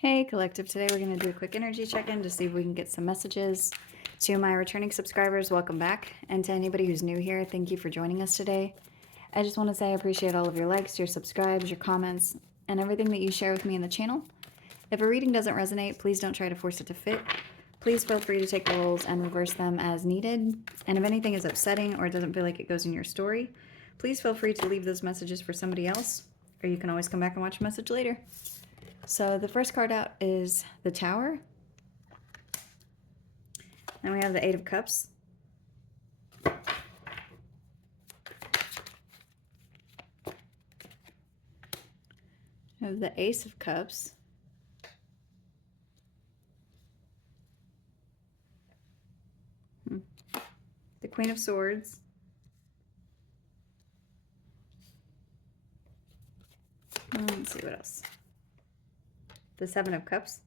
Hey Collective, today we're going to do a quick energy check-in to see if we can get some messages. To my returning subscribers, welcome back. And to anybody who's new here, thank you for joining us today. I just want to say I appreciate all of your likes, your subscribes, your comments, and everything that you share with me in the channel. If a reading doesn't resonate, please don't try to force it to fit. Please feel free to take roles and reverse them as needed. And if anything is upsetting or doesn't feel like it goes in your story, please feel free to leave those messages for somebody else, or you can always come back and watch a message later. So the first card out is the Tower. Then we have the Eight of Cups. We have the Ace of Cups. The Queen of Swords. Let's see what else. The Seven of Cups.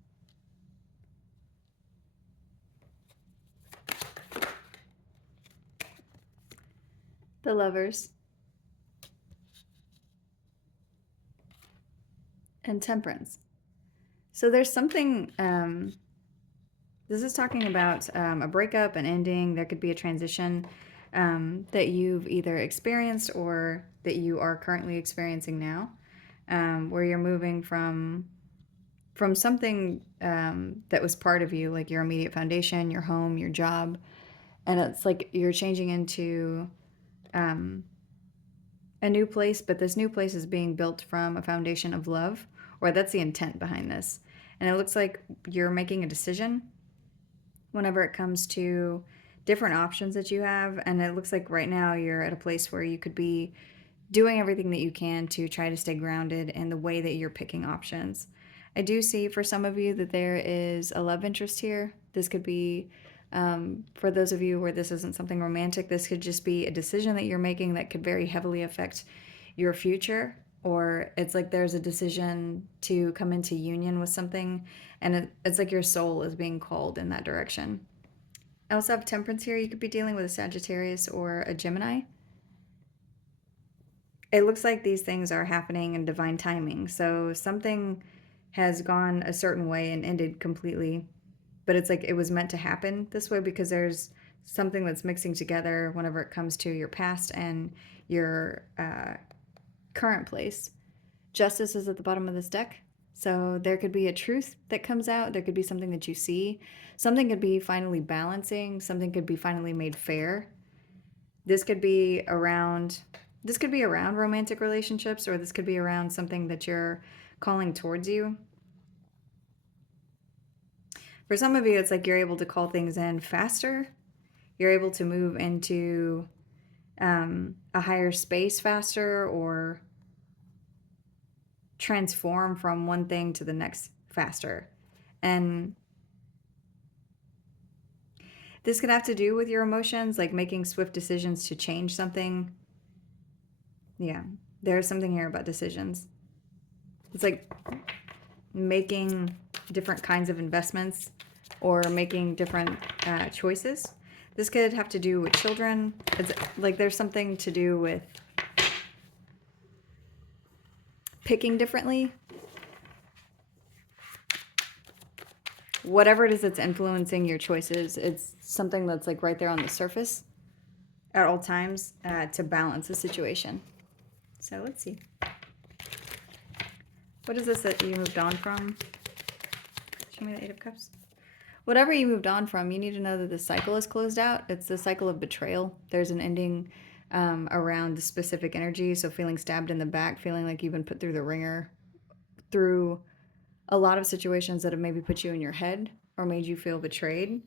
The Lovers. And Temperance. So there's something, this is talking about a breakup, an ending. There could be a transition that you've either experienced or that you are currently experiencing now, where you're moving from something that was part of you, like your immediate foundation, your home, your job, and it's like you're changing into a new place, but this new place is being built from a foundation of love, or that's the intent behind this. And it looks like you're making a decision whenever it comes to different options that you have, and it looks like right now you're at a place where you could be doing everything that you can to try to stay grounded in the way that you're picking options. I do see for some of you that there is a love interest here. This could be, for those of you where this isn't something romantic, this could just be a decision that you're making that could very heavily affect your future. Or it's like there's a decision to come into union with something, and it's like your soul is being called in that direction. I also have Temperance here. You could be dealing with a Sagittarius or a Gemini. It looks like these things are happening in divine timing. So something has gone a certain way and ended completely, but it's like it was meant to happen this way because there's something that's mixing together whenever it comes to your past and your current place. Justice is at the bottom of this deck. So there could be a truth that comes out. There could be something that you see. Something could be finally balancing. Something could be finally made fair. This could be around romantic relationships, or this could be around something that you're calling towards you. For some of you, it's like you're able to call things in faster. You're able to move into a higher space faster, or transform from one thing to the next faster. And this could have to do with your emotions, like making swift decisions to change something. Yeah, there's something here about decisions. It's like making different kinds of investments or making different choices. This could have to do with children. It's like there's something to do with picking differently. Whatever it is that's influencing your choices, it's something that's like right there on the surface at all times to balance the situation. So let's see. What is this that you moved on from? Show me the Eight of Cups. Whatever you moved on from, you need to know that the cycle is closed out. It's the cycle of betrayal. There's an ending around the specific energy. So feeling stabbed in the back, feeling like you've been put through the ringer, through a lot of situations that have maybe put you in your head or made you feel betrayed.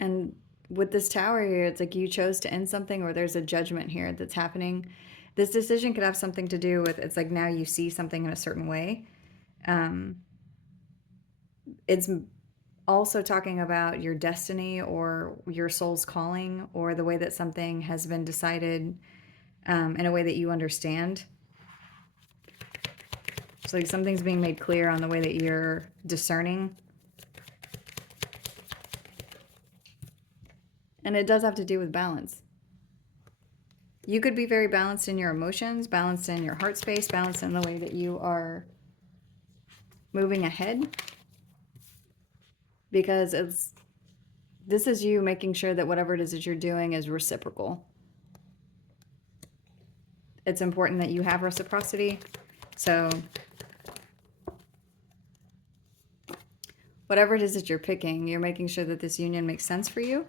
And with this Tower here, it's like you chose to end something, or there's a judgment here that's happening. This decision could have something to do with, it's like now you see something in a certain way. It's also talking about your destiny or your soul's calling, or the way that something has been decided in a way that you understand. So like something's being made clear on the way that you're discerning. And it does have to do with balance. You could be very balanced in your emotions, balanced in your heart space, balanced in the way that you are moving ahead, because this is you making sure that whatever it is that you're doing is reciprocal. It's important that you have reciprocity. So whatever it is that you're picking, you're making sure that this union makes sense for you.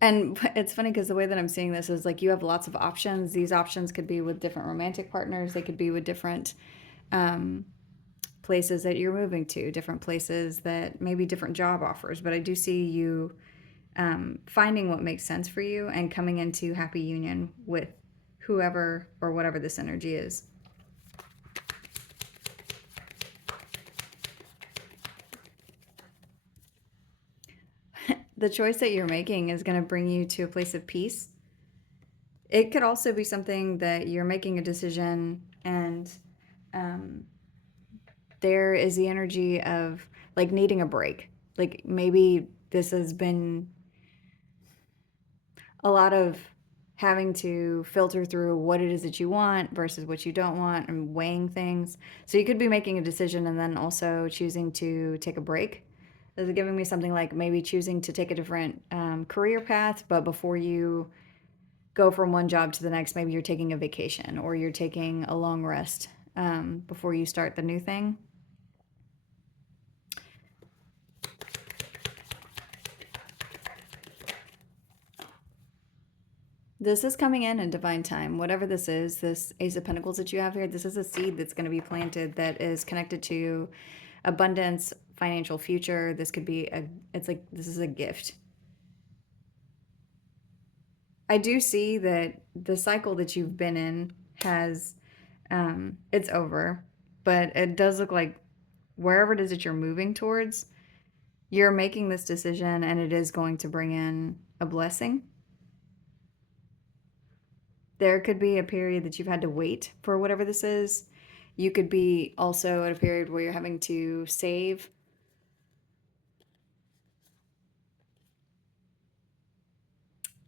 And it's funny because the way that I'm seeing this is like you have lots of options. These options could be with different romantic partners. They could be with different places that you're moving to, different places that maybe different job offers. But I do see you finding what makes sense for you and coming into happy union with whoever or whatever this energy is. The choice that you're making is going to bring you to a place of peace. It could also be something that you're making a decision and there is the energy of like needing a break. Like maybe this has been a lot of having to filter through what it is that you want versus what you don't want and weighing things. So you could be making a decision and then also choosing to take a break. This is giving me something like maybe choosing to take a different career path, but before you go from one job to the next, maybe you're taking a vacation or you're taking a long rest before you start the new thing. This is coming in divine time. Whatever this is, this Ace of Pentacles that you have here, this is a seed that's going to be planted that is connected to abundance, financial future. This could be it's like, this is a gift. I do see that the cycle that you've been in has, it's over, but it does look like wherever it is that you're moving towards, you're making this decision and it is going to bring in a blessing. There could be a period that you've had to wait for whatever this is. You could be also at a period where you're having to save.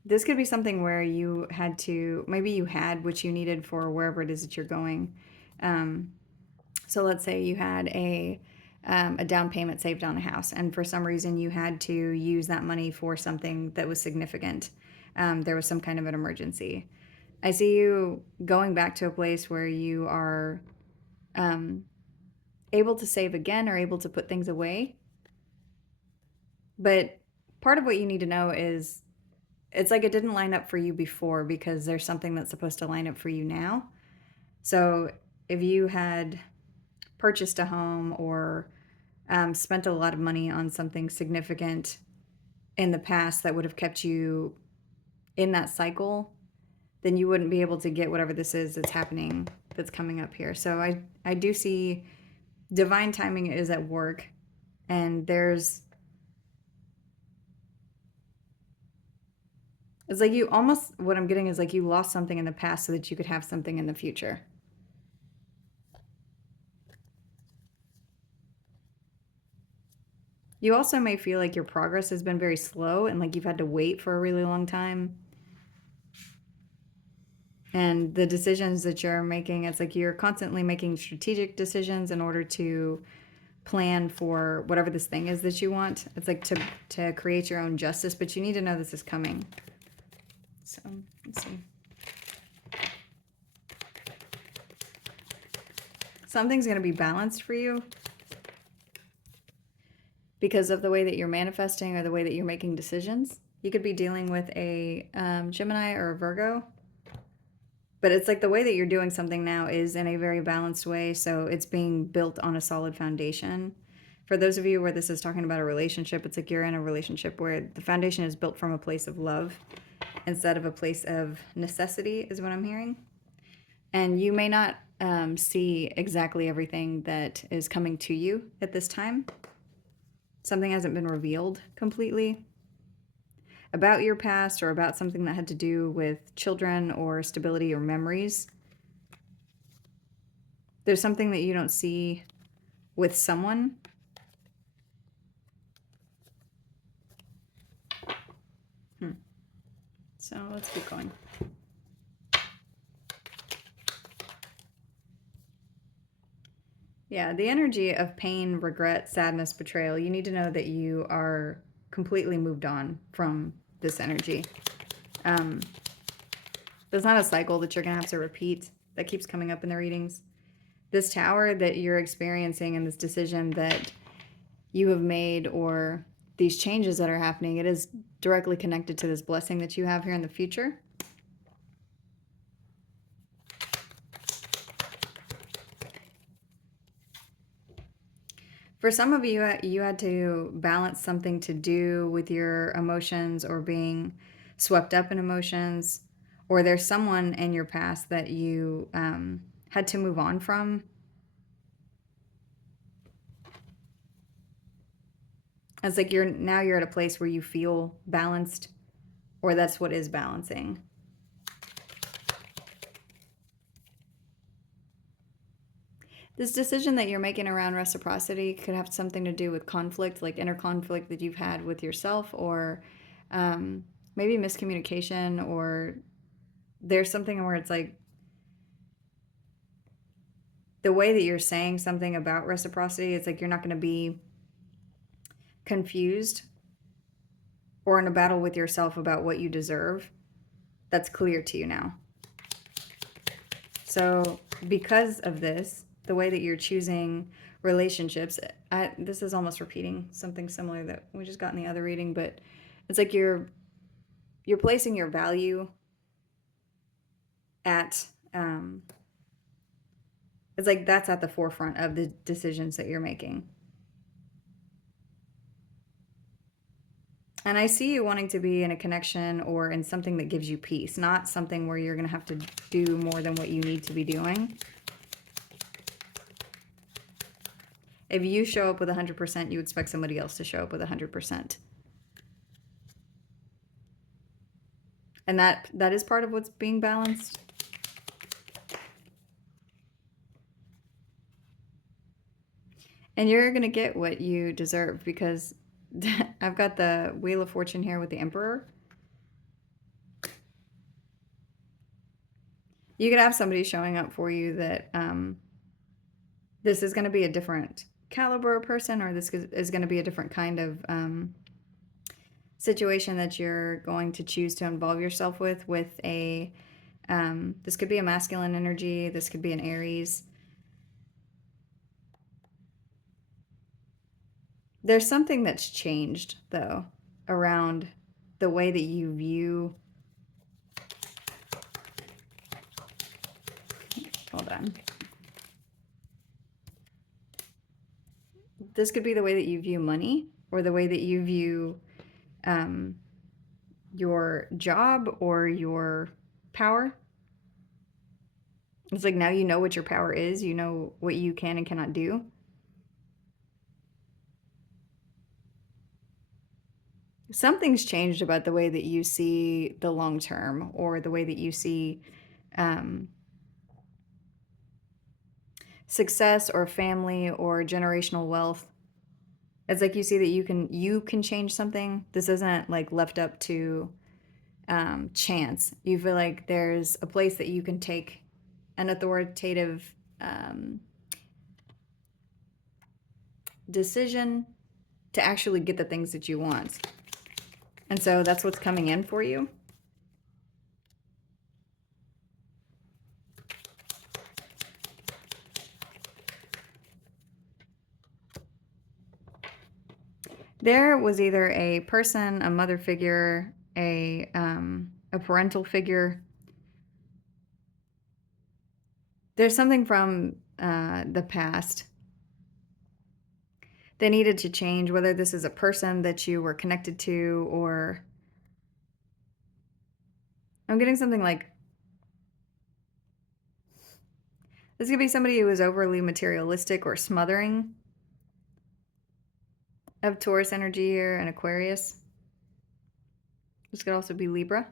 This could be something where you had to, maybe you had what you needed for wherever it is that you're going. So let's say you had a down payment saved on a house, and for some reason you had to use that money for something that was significant. There was some kind of an emergency. I see you going back to a place where you are able to save again or able to put things away. But part of what you need to know is it's like it didn't line up for you before because there's something that's supposed to line up for you now. So if you had purchased a home or spent a lot of money on something significant in the past that would have kept you in that cycle, then you wouldn't be able to get whatever this is that's happening, that's coming up here. So I do see divine timing is at work, and it's like you almost, what I'm getting is like you lost something in the past so that you could have something in the future. You also may feel like your progress has been very slow and like you've had to wait for a really long time. And the decisions that you're making, it's like you're constantly making strategic decisions in order to plan for whatever this thing is that you want. It's like to create your own justice, but you need to know this is coming. So let's see. Something's going to be balanced for you because of the way that you're manifesting or the way that you're making decisions. You could be dealing with a Gemini or a Virgo, but it's like the way that you're doing something now is in a very balanced way, so it's being built on a solid foundation. For those of you where this is talking about a relationship, it's like you're in a relationship where the foundation is built from a place of love instead of a place of necessity, is what I'm hearing. And you may not see exactly everything that is coming to you at this time. Something hasn't been revealed completely about your past or about something that had to do with children or stability or memories. There's something that you don't see with someone. So So let's keep going. Yeah, the energy of pain, regret, sadness, betrayal, you need to know that you are completely moved on from this energy. There's not a cycle that you're going to have to repeat that keeps coming up in the readings. This tower that you're experiencing and this decision that you have made, or these changes that are happening, it is directly connected to this blessing that you have here in the future. For some of you, you had to balance something to do with your emotions or being swept up in emotions, or there's someone in your past that you had to move on from. It's like you're at a place where you feel balanced, or that's what is balancing. This decision that you're making around reciprocity could have something to do with conflict, like inner conflict that you've had with yourself, or maybe miscommunication, or there's something where it's like the way that you're saying something about reciprocity, it's like you're not going to be confused or in a battle with yourself about what you deserve. That's clear to you now. So because of this, the way that you're choosing relationships, this is almost repeating something similar that we just got in the other reading, but it's like you're placing your value at it's like that's at the forefront of the decisions that you're making. And I see you wanting to be in a connection or in something that gives you peace, not something where you're going to have to do more than what you need to be doing. If you show up with 100%, you expect somebody else to show up with 100%. And that is part of what's being balanced. And you're going to get what you deserve, because I've got the Wheel of Fortune here with the Emperor. You could have somebody showing up for you that this is going to be a different caliber person, or this is going to be a different kind of situation that you're going to choose to involve yourself with a this could be a masculine energy, this could be an Aries. There's something that's changed, though, around the way that you view. Hold on. This could be the way that you view money, or the way that you view your job or your power. It's like now you know what your power is, you know what you can and cannot do. Something's changed about the way that you see the long term, or the way that you see success or family or generational wealth. It's like you see that you can change something. This isn't like left up to chance. You feel like there's a place that you can take an authoritative decision to actually get the things that you want. And so that's what's coming in for you. There was either a person, a mother figure, a parental figure. There's something from the past that needed to change, whether this is a person that you were connected to, or I'm getting something like this could be somebody who is overly materialistic or smothering. Of Taurus energy here and Aquarius. This could also be Libra.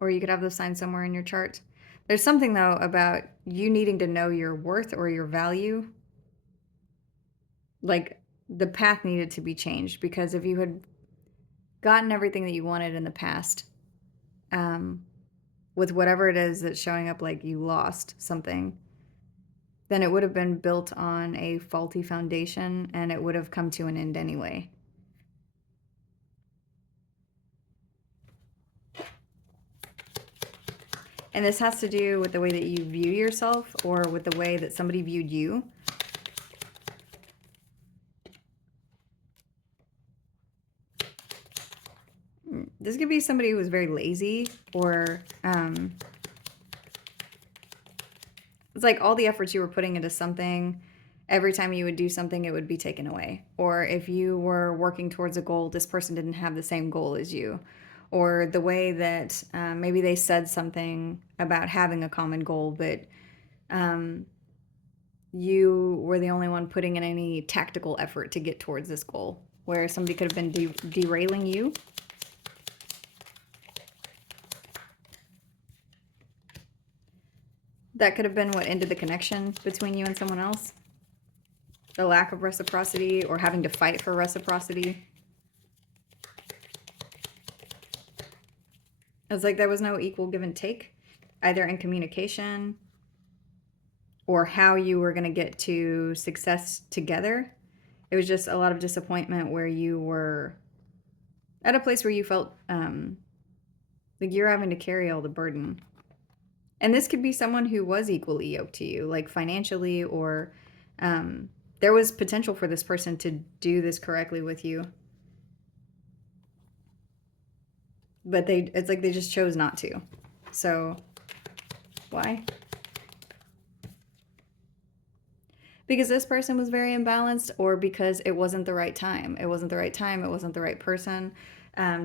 Or you could have those signs somewhere in your chart. There's something, though, about you needing to know your worth or your value. Like, the path needed to be changed, because if you had gotten everything that you wanted in the past, with whatever it is that's showing up like you lost something, then it would have been built on a faulty foundation and it would have come to an end anyway. And this has to do with the way that you view yourself or with the way that somebody viewed you. This could be somebody who was very lazy, or it's like all the efforts you were putting into something, every time you would do something, it would be taken away. Or if you were working towards a goal, this person didn't have the same goal as you. Or the way that maybe they said something about having a common goal, but you were the only one putting in any tactical effort to get towards this goal, where somebody could have been derailing you. That could have been what ended the connection between you and someone else. The lack of reciprocity, or having to fight for reciprocity. It's like there was no equal give and take, either in communication or how you were going to get to success together. It was just a lot of disappointment where you were at a place where you felt like you're having to carry all the burden. And this could be someone who was equally yoked to you, like financially, or there was potential for this person to do this correctly with you. But it's like they just chose not to. So, why? Because this person was very imbalanced, or because it wasn't the right time. It wasn't the right time. It wasn't the right person.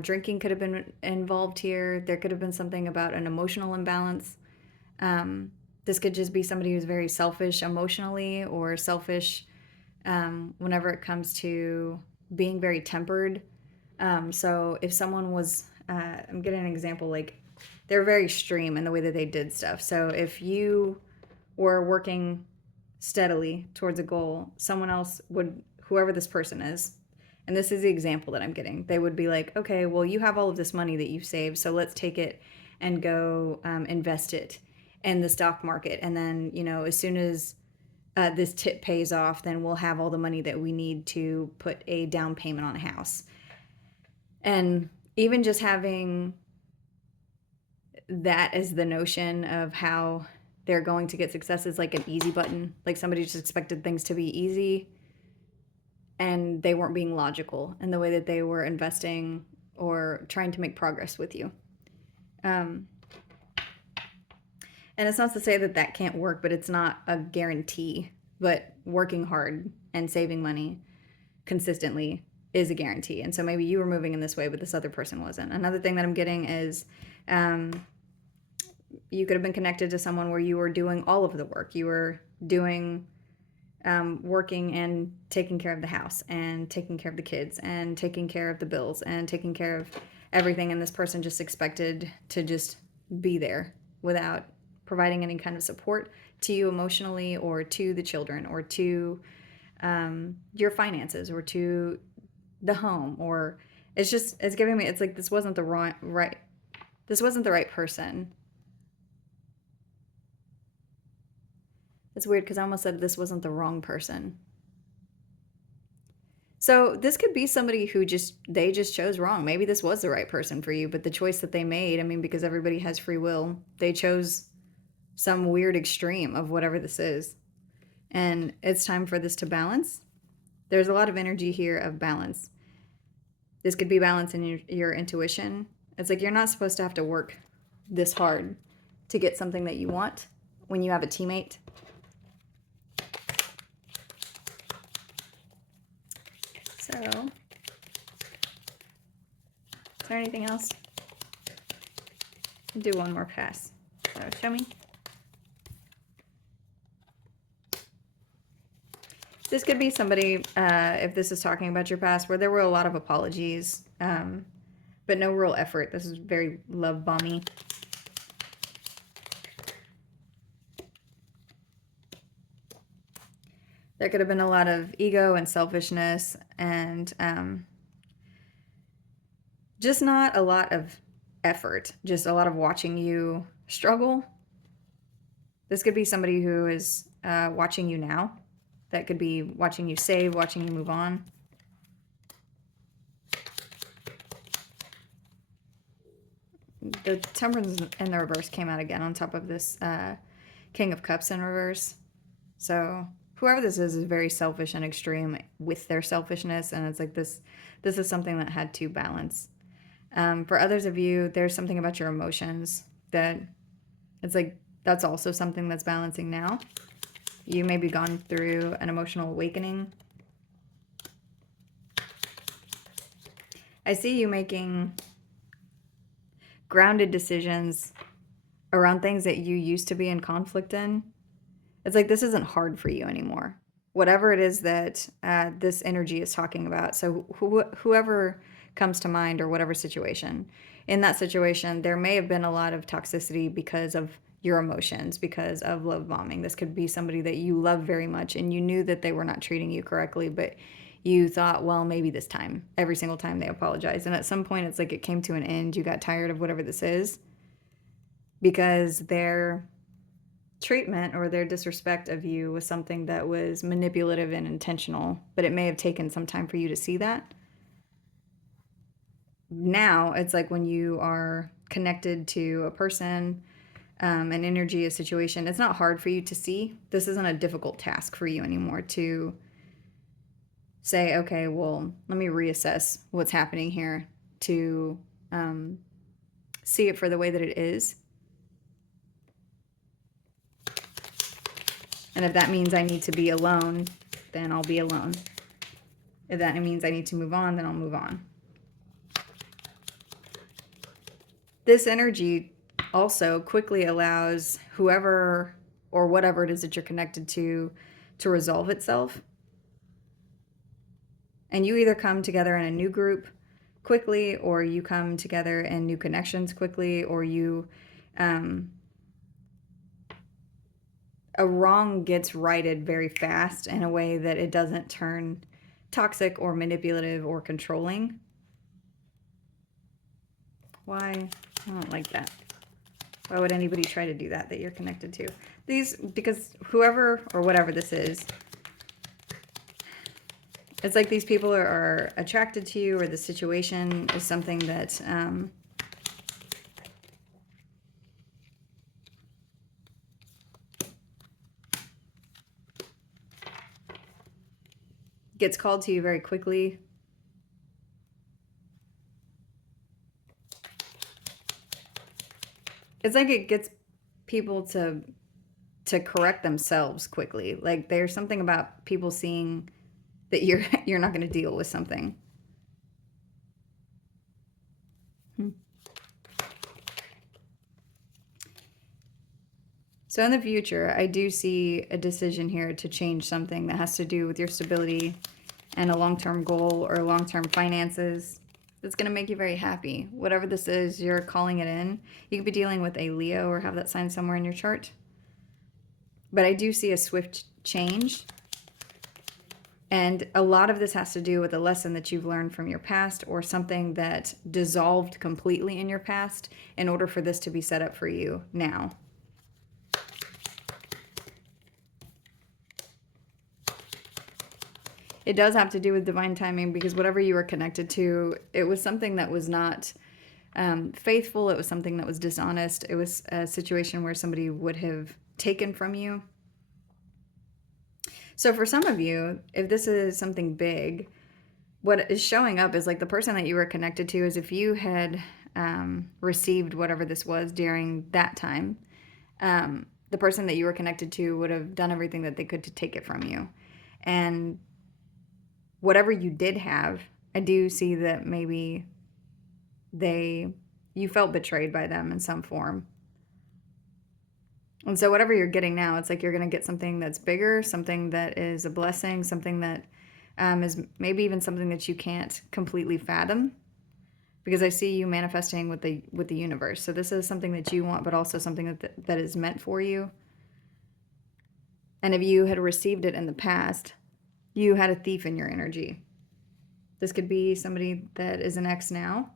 Drinking could have been involved here. There could have been something about an emotional imbalance. This could just be somebody who's very selfish emotionally, or selfish whenever it comes to being very tempered. So if someone was, I'm getting an example, like they're very extreme in the way that they did stuff. So if you were working steadily towards a goal, someone else would, whoever this person is, and this is the example that I'm getting, they would be like, okay, well, you have all of this money that you've saved, so let's take it and go invest it in the stock market. And then, as soon as this tip pays off, then we'll have all the money that we need to put a down payment on a house. And even just having that as the notion of how they're going to get success is like an easy button. Like somebody just expected things to be easy and they weren't being logical in the way that they were investing or trying to make progress with you. And it's not to say that that can't work, but it's not a guarantee. But working hard and saving money consistently is a guarantee. And so maybe you were moving in this way, but this other person wasn't. Another thing that I'm getting is you could have been connected to someone where you were doing all of the work. You were doing working and taking care of the house and taking care of the kids and taking care of the bills and taking care of everything. And this person just expected to just be there without providing any kind of support to you emotionally, or to the children, or to your finances, or to the home. Or it's giving me, it's like this wasn't the right person. It's weird because I almost said this wasn't the wrong person. So this could be somebody who they just chose wrong. Maybe this was the right person for you, but the choice that they made, I mean, because everybody has free will, they chose some weird extreme of whatever this is. And it's time for this to balance. There's a lot of energy here of balance. This could be balance in your intuition. It's like you're not supposed to have to work this hard to get something that you want when you have a teammate. So, is there anything else? I'll do one more pass. So, show me. This could be somebody, if this is talking about your past, where there were a lot of apologies, but no real effort. This is very love bomby. There could have been a lot of ego and selfishness, and just not a lot of effort, just a lot of watching you struggle. This could be somebody who is watching you now. That could be watching you save, watching you move on. The Temperance in the reverse came out again on top of this King of Cups in reverse. So whoever this is very selfish and extreme with their selfishness, and it's like this is something that had to balance. For others of you, there's something about your emotions that it's like that's also something that's balancing now. You may be gone through an emotional awakening. I see you making grounded decisions around things that you used to be in conflict in. It's like this isn't hard for you anymore. Whatever it is that this energy is talking about. So whoever comes to mind or whatever situation, in that situation, there may have been a lot of toxicity because of your emotions, because of love bombing. This could be somebody that you love very much and you knew that they were not treating you correctly, but you thought, well, maybe this time, every single time they apologize. And at some point, it's like it came to an end. You got tired of whatever this is because their treatment or their disrespect of you was something that was manipulative and intentional, but it may have taken some time for you to see that. Now it's like when you are connected to a person, an energy, a situation, it's not hard for you to see. This isn't a difficult task for you anymore to say, okay, well, let me reassess what's happening here, to see it for the way that it is. And if that means I need to be alone, then I'll be alone. If that means I need to move on, then I'll move on. This energy also quickly allows whoever or whatever it is that you're connected to resolve itself. And you either come together in a new group quickly, or you come together in new connections quickly, or you a wrong gets righted very fast in a way that it doesn't turn toxic or manipulative or controlling. Why? I don't like that. Why would anybody try to do that you're connected to? Because whoever or whatever this is, it's like these people are attracted to you, or the situation is something that gets called to you very quickly. It's like it gets people to correct themselves quickly. Like there's something about people seeing that you're not going to deal with something. So in the future, I do see a decision here to change something that has to do with your stability and a long-term goal or long-term finances that's going to make you very happy. Whatever this is, you're calling it in. You could be dealing with a Leo or have that sign somewhere in your chart. But I do see a swift change. And a lot of this has to do with a lesson that you've learned from your past, or something that dissolved completely in your past in order for this to be set up for you now. It does have to do with divine timing, because whatever you were connected to, it was something that was not faithful. It was something that was dishonest. It was a situation where somebody would have taken from you. So for some of you, if this is something big, what is showing up is like the person that you were connected to, is if you had received whatever this was during that time, the person that you were connected to would have done everything that they could to take it from you. And whatever you did have, I do see that maybe you felt betrayed by them in some form. And so whatever you're getting now, it's like you're going to get something that's bigger, something that is a blessing, something that is maybe even something that you can't completely fathom, because I see you manifesting with the universe. So this is something that you want, but also something that is meant for you. And if you had received it in the past, you had a thief in your energy. This could be somebody that is an ex now.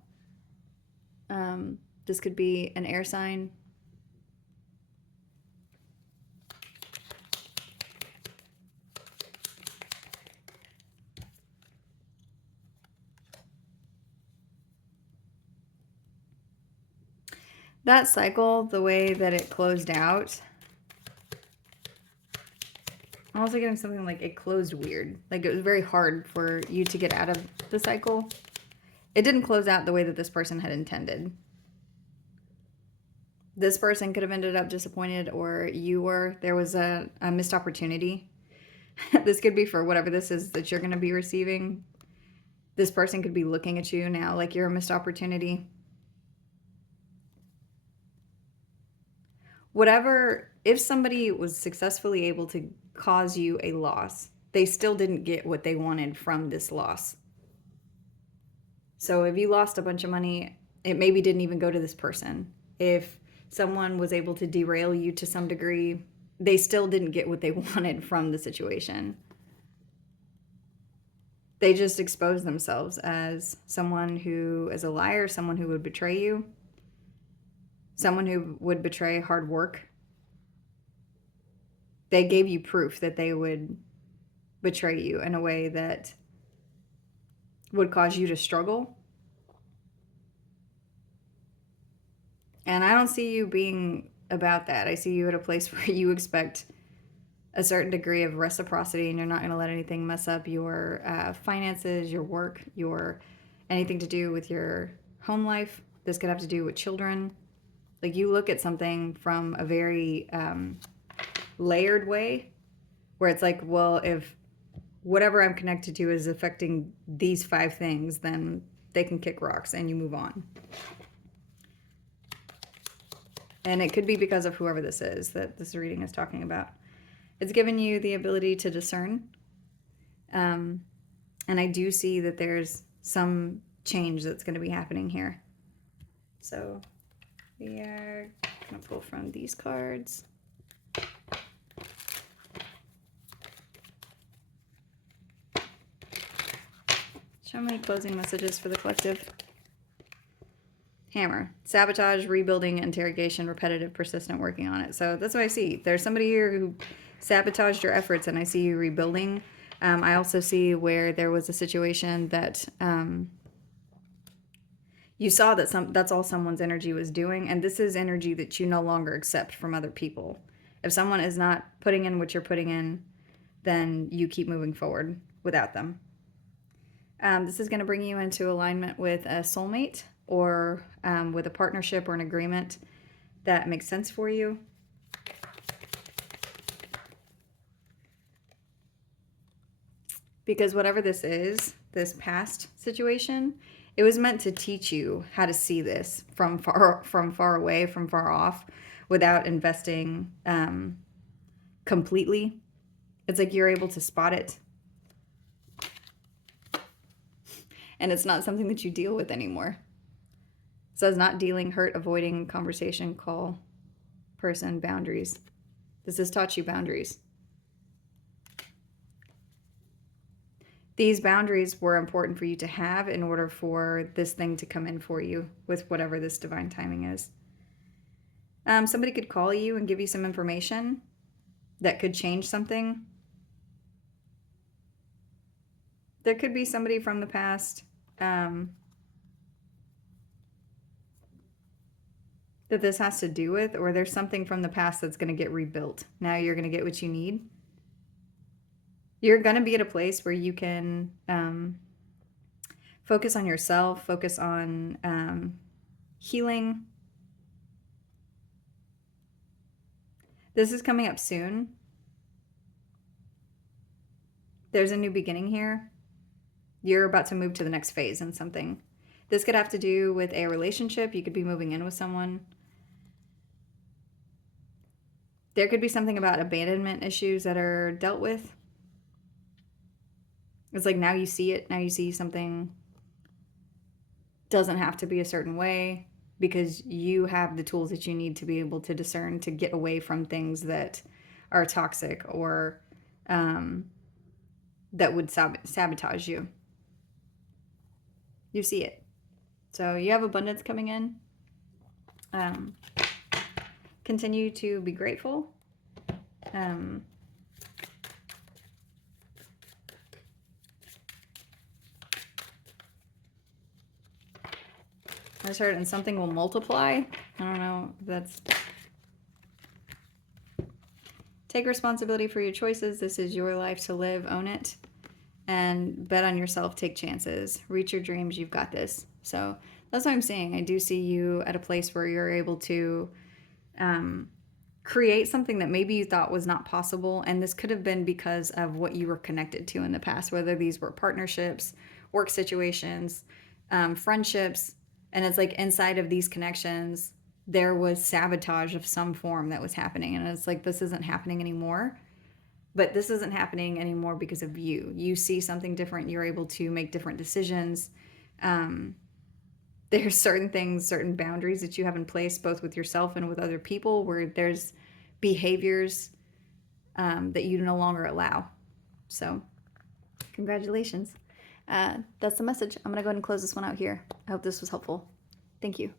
This could be an air sign. That cycle, the way that it closed out, I'm also getting something like it closed weird. Like it was very hard for you to get out of the cycle. It didn't close out the way that this person had intended. This person could have ended up disappointed, or you were. There was a missed opportunity. This could be for whatever this is that you're going to be receiving. This person could be looking at you now like you're a missed opportunity. Whatever, if somebody was successfully able to cause you a loss, they still didn't get what they wanted from this loss. So if you lost a bunch of money, it maybe didn't even go to this person. If someone was able to derail you to some degree, they still didn't get what they wanted from the situation. They just exposed themselves as someone who is a liar, someone who would betray you, someone who would betray hard work. They gave you proof that they would betray you in a way that would cause you to struggle. And I don't see you being about that. I see you at a place where you expect a certain degree of reciprocity, and you're not going to let anything mess up your finances, your work, your anything to do with your home life. This could have to do with children. Like you look at something from a very layered way, where it's like, well, if whatever I'm connected to is affecting these 5 things, then they can kick rocks and you move on. And it could be because of whoever this is that this reading is talking about. It's given you the ability to discern. And I do see that there's some change that's going to be happening here. So we are going to pull from these cards. Show me closing messages for the collective. Hammer. Sabotage, rebuilding, interrogation, repetitive, persistent, working on it. So that's what I see. There's somebody here who sabotaged your efforts, and I see you rebuilding. I also see where there was a situation that you saw that that's all someone's energy was doing, and this is energy that you no longer accept from other people. If someone is not putting in what you're putting in, then you keep moving forward without them. This is going to bring you into alignment with a soulmate, or with a partnership or an agreement that makes sense for you. Because whatever this is, this past situation, it was meant to teach you how to see this from far away, from far off, without investing completely. It's like you're able to spot it. And it's not something that you deal with anymore. So it's not dealing, hurt, avoiding, conversation, call, person, boundaries. This has taught you boundaries. These boundaries were important for you to have in order for this thing to come in for you with whatever this divine timing is. Somebody could call you and give you some information that could change something. There could be somebody from the past that this has to do with, or there's something from the past that's going to get rebuilt. Now you're going to get what you need. You're going to be at a place where you can focus on yourself, focus on healing. This is coming up soon. There's a new beginning here. You're about to move to the next phase in something. This could have to do with a relationship. You could be moving in with someone. There could be something about abandonment issues that are dealt with. It's like now you see it. Now you see something doesn't have to be a certain way because you have the tools that you need to be able to discern, to get away from things that are toxic or that would sabotage you. You see it. So you have abundance coming in. Continue to be grateful. I just heard, and something will multiply. I don't know if that's... Take responsibility for your choices. This is your life to live. Own it. And bet on yourself. Take chances. Reach your dreams. You've got this. So that's what I'm saying. I do see you at a place where you're able to create something that maybe you thought was not possible. And this could have been because of what you were connected to in the past, whether these were partnerships, work situations, friendships. And it's like inside of these connections, there was sabotage of some form that was happening. And it's like, this isn't happening anymore. But this isn't happening anymore because of you. You see something different. You're able to make different decisions. There's certain things, certain boundaries that you have in place, both with yourself and with other people, where there's behaviors that you no longer allow. So congratulations. That's the message. I'm going to go ahead and close this one out here. I hope this was helpful. Thank you.